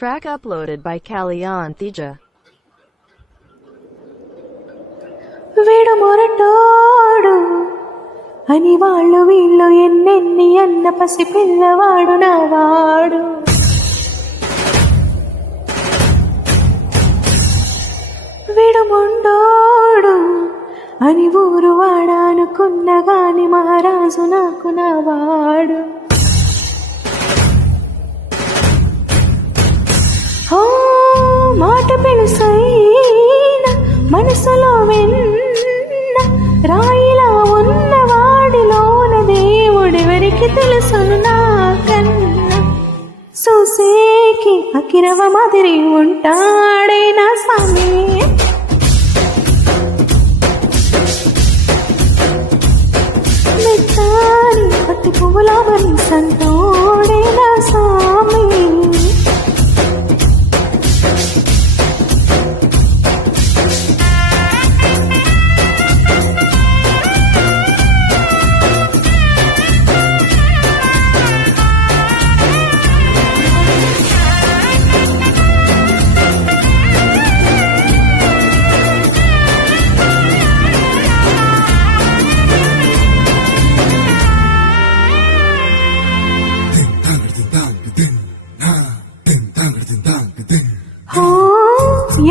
track uploaded by Kalyan Teja. వీడు మొరటోడు అని వాళ్ళు వీళ్ళు ఎన్నెన్ని అన్న పసి పిల్లవాడు నావాడు. వీడు మొండోడు అని ఊరు వాడానుకున్న గాని మహారాజు నాకు నావాడు. మాట పెలుసైన మనసులో వెన్న రాయిలా ఉన్నవాడిలోన దేవుడెవరికి తెలుసును నాకన్నా. చూసేకి అకిరవ మాదిరి ఉంటాడే నా స్వామి. మెత్తాని పత్తి పువ్వులా మరి సంతోడే నా స్వామి.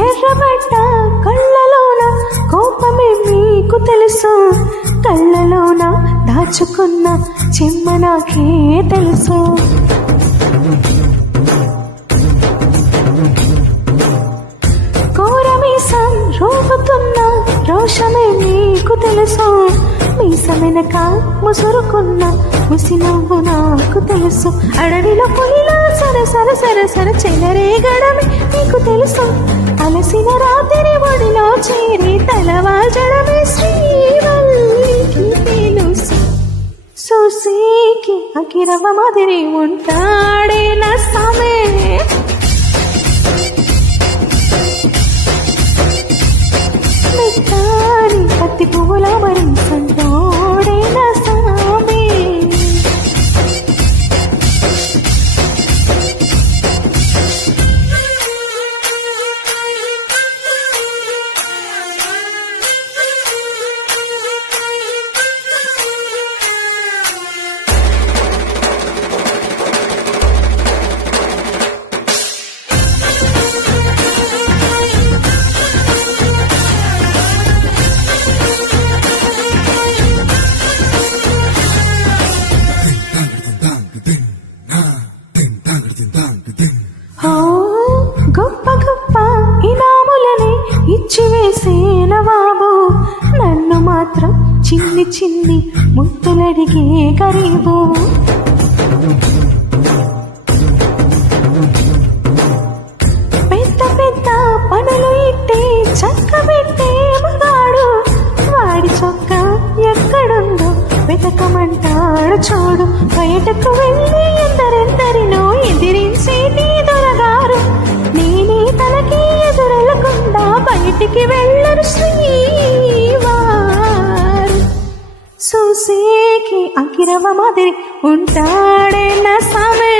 ఎర్రబడ్డ కళ్ళలోన కోపమే మీకు తెలుసు, కళ్ళలోన దాచుకున్న చెమ్మ నాకే తెలుసు. కోరమీసం రూపుతున్న రోషమే మీకు తెలుసు, మీసమెనక ముసురుకున్న ముసి నవ్వు నాకు తెలుసు. అడవిలో పులిలా సరసర సరసర చెలరేగడమే మీకు తెలుసు, అలసిన రాత్రి ఒడిలో చేరి తలవాల్చడమే శ్రీవల్లికి తెలుసు. సూసేకి అకిరవ మాదిరి ఉంటాడే నా సామే. మెత్తాని పత్తి పువ్వుల మరి సంతోడే నా సామే. గొప్ప గొప్ప ఇనాములని ఇచ్చి వేసేన బాబు, నన్ను మాత్రం చిన్ని చిన్ని ముద్దులడిగే గరీబు. పెద్ద పెద్ద పనులు ఇట్టే చక్క పెట్టే మగాడు, వాడి చొక్క ఎక్కడుందో వెతకమంటాడు చూడు. బయటకు వెళ్ళి ఎందరెందరినో ఎదిరించేటి దొరగారు, నేనే తనకి ఎదురెళ్ళకుండా బయటికి వెళ్ళరు శ్రీవారు. చూసేకి అకిరవ మాదిరి ఉంటాడే నా సామే.